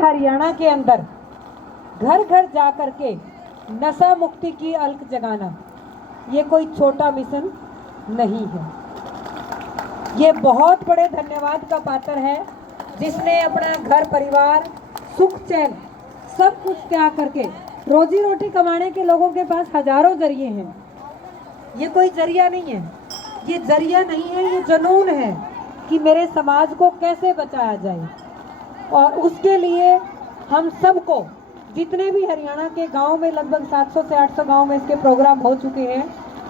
हरियाणा के अंदर घर घर जा कर के नशा मुक्ति की अलख जगाना ये कोई छोटा मिशन नहीं है। ये बहुत बड़े धन्यवाद का पात्र है जिसने अपना घर परिवार सुख चैन सब कुछ त्याग करके, रोजी रोटी कमाने के लोगों के पास हजारों जरिए हैं। ये कोई जरिया नहीं है, ये जरिया नहीं है, ये जुनून है कि मेरे समाज को कैसे बचाया जाए। और उसके लिए हम सबको, जितने भी हरियाणा के गांव में लगभग 700 से 800 गांव में इसके प्रोग्राम हो चुके हैं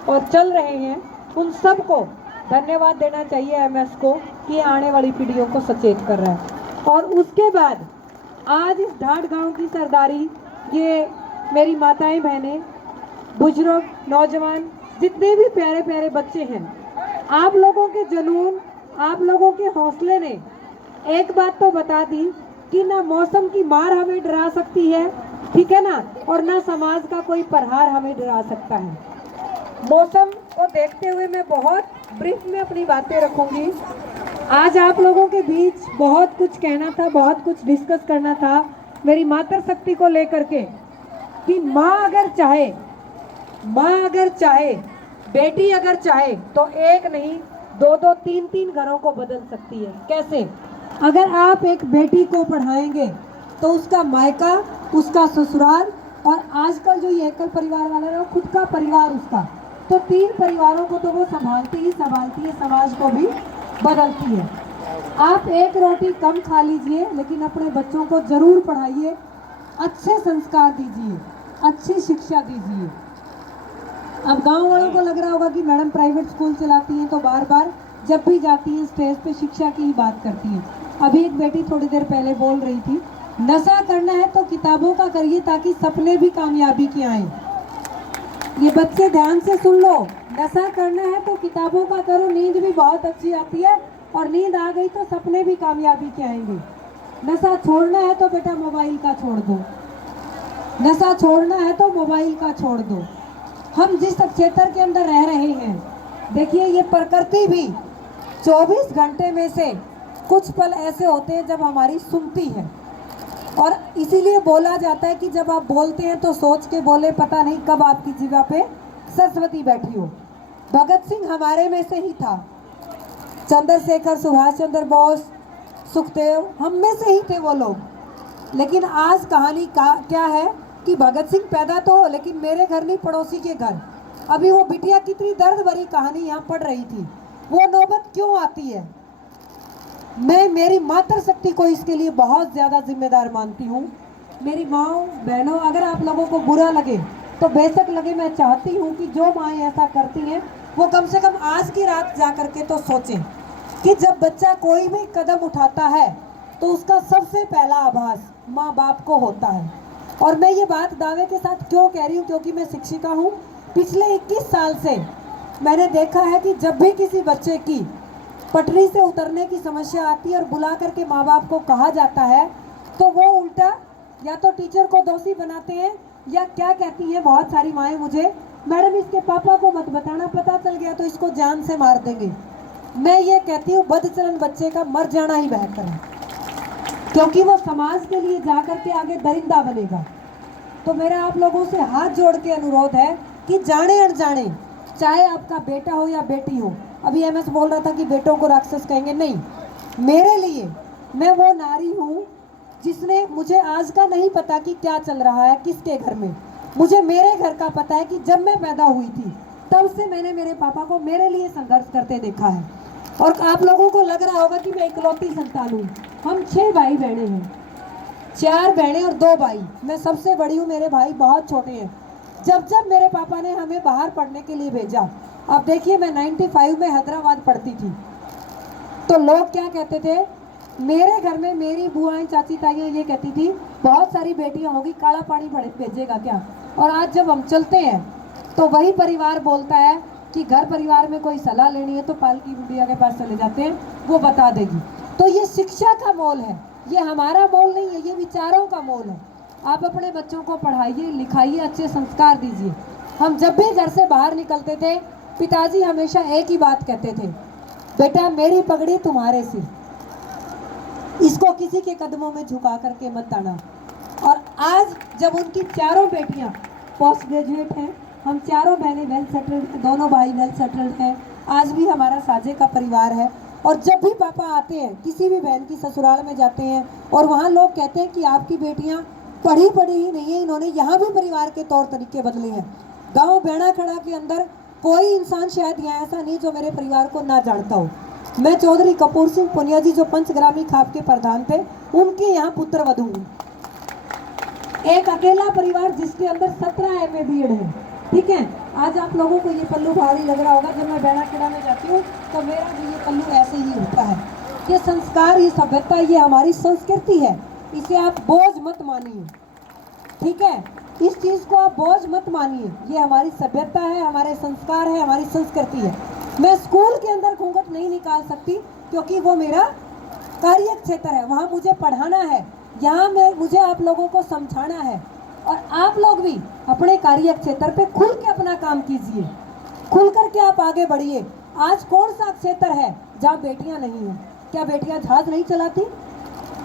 और चल रहे हैं, उन सबको धन्यवाद देना चाहिए एमएस को कि आने वाली पीढ़ियों को सचेत कर रहा है। और उसके बाद आज इस ढाट गांव की सरदारी, ये मेरी माताएं बहनें, बुजुर्ग, नौजवान, जितने भी प्यारे प्यारे बच्चे हैं, आप लोगों के जुनून, आप लोगों के हौसले ने एक बात तो बता दी कि ना मौसम की मार हमें डरा सकती है, ठीक है ना, और ना समाज का कोई प्रहार हमें डरा सकता है। मौसम को देखते हुए मैं बहुत ब्रीफ में अपनी बातें रखूंगी। आज आप लोगों के बीच बहुत कुछ कहना था, बहुत कुछ डिस्कस करना था मेरी मातृशक्ति को लेकर के कि माँ अगर चाहे, बेटी अगर चाहे तो एक नहीं, दो दो तीन तीन घरों को बदल सकती है। कैसे? अगर आप एक बेटी को पढ़ाएंगे तो उसका मायका, उसका ससुराल, और आजकल जो ये एकल परिवार वाला है, खुद का परिवार उसका, तो 3 परिवारों को तो वो संभालती है, समाज को भी बदलती है। आप एक रोटी कम खा लीजिए, लेकिन अपने बच्चों को जरूर पढ़ाइए, अच्छे संस्कार दीजिए, अच्छी शिक्षा दीजिए। अब गांव वालों को लग रहा होगा कि मैडम प्राइवेट स्कूल चलाती हैं तो बार बार जब भी जाती हैं स्टेज पे शिक्षा की ही बात करती हैं। अभी एक बेटी थोड़ी देर पहले बोल रही थी, नशा करना है तो किताबों का करिए ताकि सपने भी कामयाबी के आए। ये बच्चे ध्यान से सुन लो, नशा करना है तो किताबों का करो, नींद भी बहुत अच्छी आती है, और नींद आ गई तो सपने भी कामयाबी के आएंगे। नशा छोड़ना है तो बेटा मोबाइल का छोड़ दो, नशा छोड़ना है तो मोबाइल का छोड़ दो। हम जिस क्षेत्र के अंदर रह रहे हैं, देखिए ये प्रकृति भी 24 घंटे में से कुछ पल ऐसे होते हैं जब हमारी सुनती है, और इसीलिए बोला जाता है कि जब आप बोलते हैं तो सोच के बोले, पता नहीं कब आपकी जगह पे सरस्वती बैठी हो। भगत सिंह हमारे में से ही था, चंद्रशेखर, सुभाष चंद्र बोस, सुखदेव, हम में से ही थे वो लोग। लेकिन आज कहानी क्या है कि भगत सिंह पैदा तो हो, लेकिन मेरे घर नहीं, पड़ोसी के घर। अभी वो बिटिया कितनी दर्द भरी कहानी यहाँ पढ़ रही थी, वो नौबत क्यों आती है? मैं मेरी मातृशक्ति को इसके लिए बहुत ज़्यादा जिम्मेदार मानती हूँ। मेरी माँओं, बहनों, अगर आप लोगों को बुरा लगे तो बेशक लगे, मैं चाहती हूँ कि जो माएँ ऐसा करती हैं वो कम से कम आज की रात जा कर के तो सोचें कि जब बच्चा कोई भी कदम उठाता है तो उसका सबसे पहला आभास माँ बाप को होता है। और मैं ये बात दावे के साथ क्यों कह रही हूँ, क्योंकि मैं शिक्षिका हूँ। पिछले 21 साल से मैंने देखा है कि जब भी किसी बच्चे की पटरी से उतरने की समस्या आती है और बुला करके माँ बाप को कहा जाता है, तो वो उल्टा या तो टीचर को दोषी बनाते हैं, या क्या कहती हैं बहुत सारी माएँ मुझे, मैडम इसके पापा को मत बताना, पता चल गया तो इसको जान से मार देंगे। मैं ये कहती हूँ बदचलन बच्चे का मर जाना ही बेहतर है, क्योंकि वो समाज के लिए जा कर के आगे दरिंदा बनेगा। तो मेरा आप लोगों से हाथ जोड़ के अनुरोध है कि जाने अनजाने, चाहे आपका बेटा हो या बेटी हो, अभी एमएस बोल रहा था कि बेटों को राक्षस कहेंगे, नहीं, मेरे लिए, मैं वो नारी हूँ जिसने, मुझे आज का नहीं पता कि क्या चल रहा है किसके घर में, मुझे मेरे घर का पता है कि जब मैं पैदा हुई थी तब से मैंने मेरे पापा को मेरे लिए संघर्ष करते देखा है। और आप लोगों को लग रहा होगा कि मैं इकलौती संतान हूँ। हम 6 भाई बहनें हैं, 4 बहनें और 2 भाई, मैं सबसे बड़ी हूँ, मेरे भाई बहुत छोटे हैं। जब मेरे पापा ने हमें बाहर पढ़ने के लिए भेजा, अब देखिए मैं 95 में हैदराबाद पढ़ती थी, तो लोग क्या कहते थे, मेरे घर में मेरी बुआएं, चाची, ताइयाँ ये कहती थी बहुत सारी बेटियां होगी, काला पानी भेजेगा क्या। और आज जब हम चलते हैं तो वही परिवार बोलता है कि घर परिवार में कोई सलाह लेनी है तो पालकी बुढ़िया के पास चले जाते हैं, वो बता देगी। तो ये शिक्षा का मोल है, ये हमारा मोल नहीं है, ये विचारों का मोल है। आप अपने बच्चों को पढ़ाइए, लिखाइए, अच्छे संस्कार दीजिए। हम जब भी घर से बाहर निकलते थे, पिताजी हमेशा एक ही बात कहते थे, बेटा मेरी पगड़ी तुम्हारे सिर। इसको किसी के कदमों में झुका करके मत आना। और आज जब उनकी चारों बेटियां पोस्ट ग्रेजुएट हैं, हम चारों बहनें वेल सेटल्ड, दोनों भाई वेल सेटल्ड हैं, आज भी हमारा साझे का परिवार है। और जब भी पापा आते हैं, किसी भी बहन की ससुराल में जाते हैं और वहाँ लोग कहते हैं कि आपकी बेटियां पढ़ी ही नहीं है, इन्होंने यहाँ भी परिवार के तौर तरीके बदले हैं। गाँव बेणाखड़ा के अंदर कोई इंसान शायद यहाँ ऐसा नहीं जो मेरे परिवार को ना जानता हो। मैं चौधरी कपूर सिंह पुनिया जी जो पंचग्रामी खाप के प्रधान थे, उनके यहाँ पुत्र वधू हूँ। एक अकेला परिवार जिसके अंदर 17 MA BEd है। ठीक है, आज आप लोगों को ये पल्लू भारी लग रहा होगा। जब मैं बेणाखेड़ा में जाती हूँ तो मेरा भी ये पल्लू ऐसे ही होता है। ये संस्कार, ये सभ्यता, ये हमारी संस्कृति है, इसे आप बोझ मत मानिए। ठीक है, इस चीज़ को आप बोझ मत मानिए। ये हमारी सभ्यता है, हमारे संस्कार है, हमारी संस्कृति है। मैं स्कूल के अंदर घूंघट नहीं निकाल सकती क्योंकि वो मेरा कार्य क्षेत्र है, वहाँ मुझे पढ़ाना है, यहाँ मुझे आप लोगों को समझाना है। और आप लोग भी अपने कार्य क्षेत्र पे खुल के अपना काम कीजिए, खुल करके आप आगे बढ़िए। आज कौन सा क्षेत्र है जहाँ बेटियाँ नहीं हैं? क्या बेटियाँ जहाज नहीं चलाती?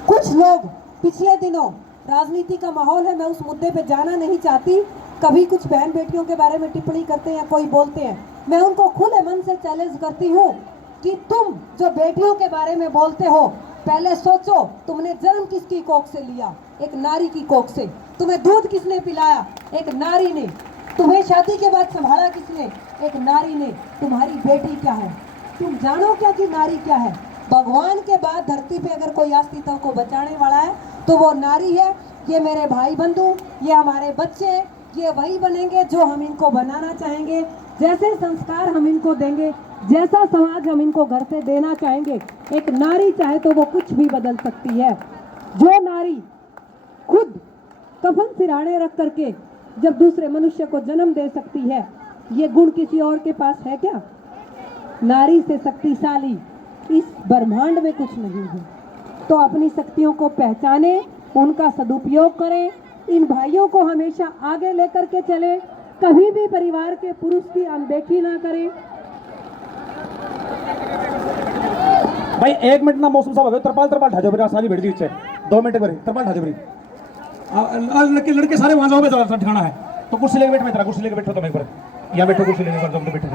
कुछ लोग पिछले दिनों, राजनीति का माहौल है, मैं उस मुद्दे पे जाना नहीं चाहती, कभी कुछ बहन बेटियों के बारे में टिप्पणी करते हैं, कोई बोलते हैं, मैं उनको खुले मन से चैलेंज करती हूँ कि तुम जो बेटियों के बारे में बोलते हो, पहले सोचो तुमने जन्म किसकी कोख से लिया? एक नारी की कोख से। तुम्हें दूध किसने पिलाया? एक नारी ने। तुम्हें शादी के बाद संभाला किसने? एक नारी ने। तुम्हारी बेटी क्या है? तुम जानो क्या कि नारी क्या है? भगवान के बाद धरती पे अगर कोई अस्तित्व को बचाने वाला है तो वो नारी है। ये मेरे भाई बंधु, ये हमारे बच्चे, ये वही बनेंगे जो हम इनको बनाना चाहेंगे। जैसे संस्कार हम इनको देंगे, जैसा समाज हम इनको घर से देना चाहेंगे, एक नारी चाहे तो वो कुछ भी बदल सकती है। जो नारी खुद कफन सिरहाने रख करके जब दूसरे मनुष्य को जन्म दे सकती है, ये गुण किसी और के पास है क्या? नारी से शक्तिशाली इस ब्रह्मांड में कुछ नहीं है। तो अपनी शक्तियों को पहचाने, उनका सदुपयोग करें, इन भाइयों को हमेशा आगे लेकर के चले, कभी भी परिवार के पुरुष की अनदेखी ना करें। भाई 1 मिनट ना मौसम साहब तरपाल ढाजो मेरा सारी भेड़ दी 2 मिनट में तरपाल ढाजो मेरी लड़के सारे वहां जाओ, ठिकाना है तो कुर्सी लेके बैठ, मैं तेरा कुर्सी लेके बैठो, तो मैं यहाँ बैठो, कुर्सी लेके बैठो।